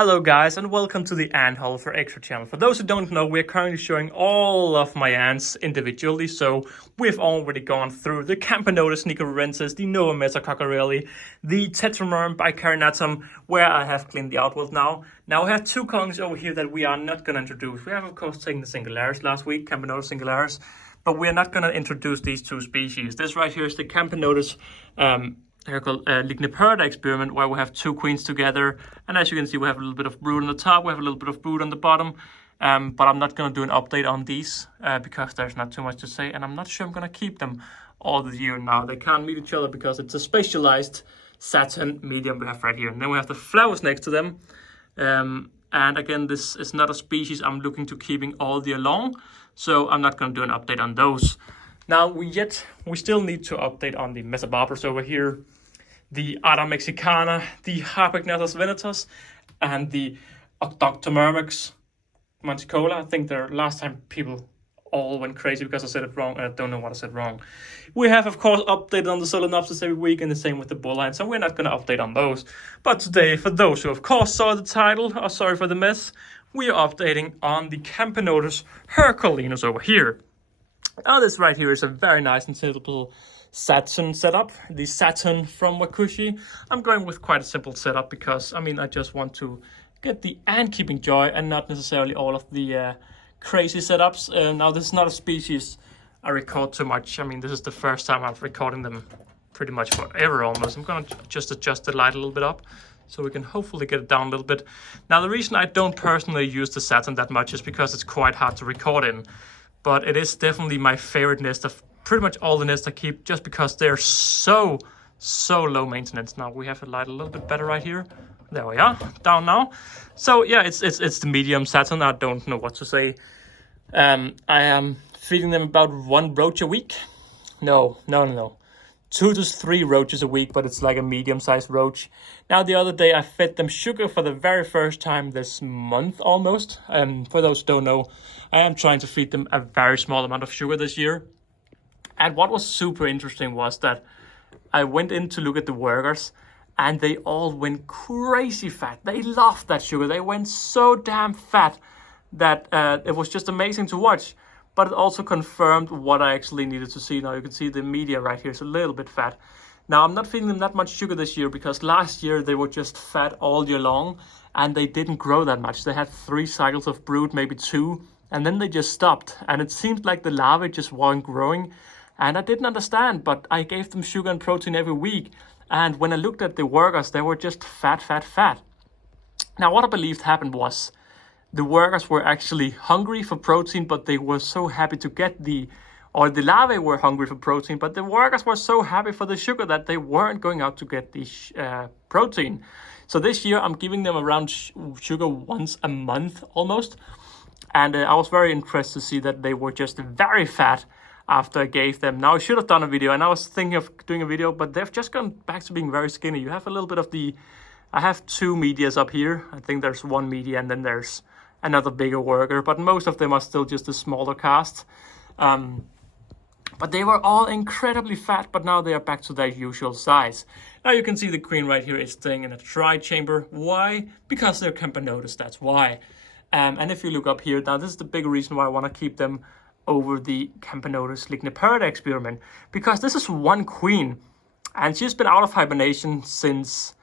Hello guys and welcome to the Ant Holleufer extra channel. For those who don't know, we're currently showing all of my ants individually. So we've already gone through the Camponotus nicorensis, the Noah Metacocarelli, the Tetramerm bicarinatum, where I have cleaned the outworld now. Now I have two colonies over here that we are not going to introduce. We have of course taken the Singularis last week, Camponotus Singularis, but we're not going to introduce these two species. This right here is the Camponotus Herculeanus experiment, where we have two queens together, and as you can see we have a little bit of brood on the top, we have a little bit of brood on the bottom, but I'm not going to do an update on these because there's not too much to say, and I'm not sure I'm going to keep them all the year now. They can't meet each other because it's a specialized Saturn medium we have right here, and then we have the flowers next to them, and again this is not a species I'm looking to keeping all year long, so I'm not going to do an update on those. Now, we still need to update on the Mesabarbers over here, the Ada Mexicana, the Herculeanus venatus, and the Octoctomyrmex monticola. I think the last time people all went crazy because I said it wrong, and I don't know what I said wrong. We have, of course, updated on the Solenopsis every week, and the same with the Bullines, so we're not going to update on those. But today, for those who, of course, saw the title, or sorry for the mess, we are updating on the Camponotus Herculeanus over here. Now this right here is a very nice and simple Saturn setup, the Saturn from Wakooshi. I'm going with quite a simple setup because, I just want to get the ant keeping joy and not necessarily all of the crazy setups. Now this is not a species I record too much. This is the first time I'm recording them pretty much forever almost. I'm going to just adjust the light a little bit up so we can hopefully get it down a little bit. Now the reason I don't personally use the Saturn that much is because it's quite hard to record in. But it is definitely my favorite nest of pretty much all the nests I keep, just because they're so low maintenance. Now we have it light a little bit better right here. There we are, down now. So yeah, it's the medium Saturn. I don't know what to say. I am feeding them about 1 roach a week. No. 2 to 3 roaches a week, but it's like a medium-sized roach. Now, the other day, I fed them sugar for the very first time this month, almost. For those who don't know, I am trying to feed them a very small amount of sugar this year. And what was super interesting was that I went in to look at the workers, and they all went crazy fat. They loved that sugar. They went so damn fat that it was just amazing to watch. But it also confirmed what I actually needed to see. Now you can see the media right here is a little bit fat. Now I'm not feeding them that much sugar this year because last year they were just fat all year long and they didn't grow that much. They had 3 cycles of brood, maybe 2, and then they just stopped. And it seemed like the larvae just weren't growing. And I didn't understand, but I gave them sugar and protein every week. And when I looked at the workers, they were just fat. Now what I believed happened was, the workers were actually hungry for protein, but they were so happy to get the larvae were hungry for protein, but the workers were so happy for the sugar that they weren't going out to get the protein. So this year I'm giving them around sugar once a month almost. And I was very impressed to see that they were just very fat after I gave them. Now I should have done a video, and I was thinking of doing a video, but they've just gone back to being very skinny. You have a little bit of I have 2 medias up here. I think there's 1 media and then there's another bigger worker, but most of them are still just a smaller cast. But they were all incredibly fat, but now they are back to their usual size. Now you can see the queen right here is staying in a dry chamber. Why? Because they're Camponotus, that's why. And if you look up here, now this is the big reason why I want to keep them over the Camponotus ligniparda experiment, because this is 1 queen, and she's been out of hibernation since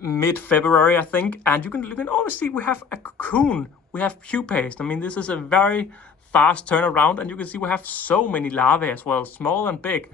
mid-February, I think, and you can always see we have a cocoon, we have pupae. This is a very fast turnaround, and you can see we have so many larvae as well, small and big.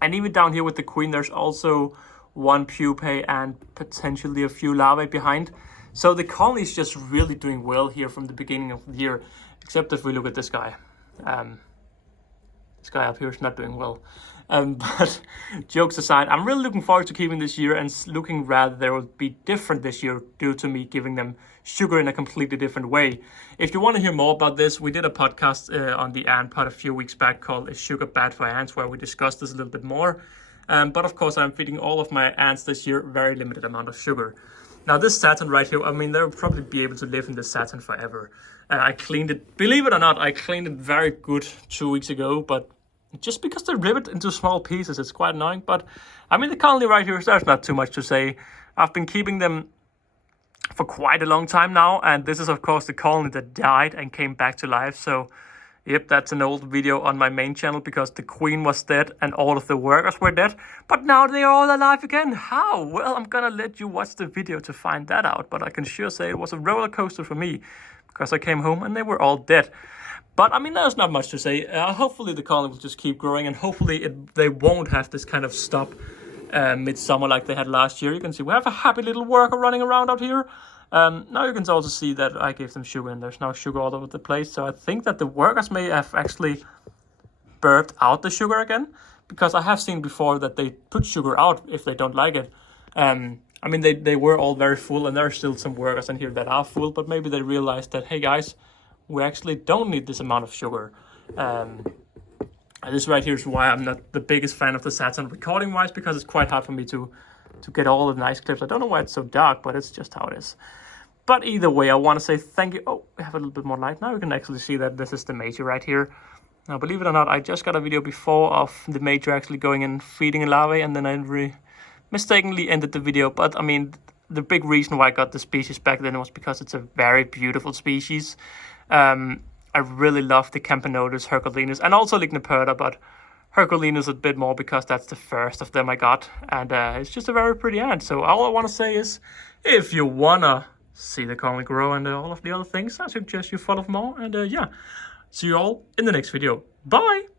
And even down here with the queen, there's also 1 pupae and potentially a few larvae behind. So the colony is just really doing well here from the beginning of the year, except if we look at this guy. This guy up here is not doing well. But jokes aside, I'm really looking forward to keeping this year, and looking rather they will be different this year due to me giving them sugar in a completely different way. If you want to hear more about this, we did a podcast on the Ant Pod a few weeks back called Is Sugar Bad for Ants, where we discussed this a little bit more. But of course, I'm feeding all of my ants this year very limited amount of sugar. Now this Saturn right here, they'll probably be able to live in this Saturn forever. I cleaned it, believe it or not, I cleaned it very good 2 weeks ago, but just because they rip it into small pieces, it's quite annoying. But the colony right here, there's not too much to say. I've been keeping them for quite a long time now, and this is of course the colony that died and came back to life. So yep, that's an old video on my main channel because the queen was dead and all of the workers were dead, but now they are all alive again. How? Well, I'm gonna let you watch the video to find that out, but I can sure say it was a roller coaster for me because I came home and they were all dead. But I mean, there's not much to say. Hopefully the colony will just keep growing, and hopefully they won't have this kind of stop midsummer like they had last year. You can see we have a happy little worker running around out here. Now you can also see that I gave them sugar, and there's now sugar all over the place. So I think that the workers may have actually burped out the sugar again, because I have seen before that they put sugar out if they don't like it. I mean, they were all very full, and there are still some workers in here that are full, but maybe they realized that, hey guys, we actually don't need this amount of sugar. And this right here is why I'm not the biggest fan of the Saturn recording wise, because it's quite hard for me to get all the nice clips. I don't know why it's so dark, but it's just how it is. But either way, I want to say thank you. Oh, we have a little bit more light now. You can actually see that this is the major right here. Now, believe it or not, I just got a video before of the major actually going and feeding a larvae, and then I mistakenly ended the video. But I mean, the big reason why I got the species back then was because it's a very beautiful species. I really love the Camponotus, Herculeanus, and also Lignoperta, but Herculeanus a bit more because that's the first of them I got, and it's just a very pretty ant. So all I want to say is, if you wanna see the colony grow and all of the other things, I suggest you follow more. And yeah, see you all in the next video. Bye!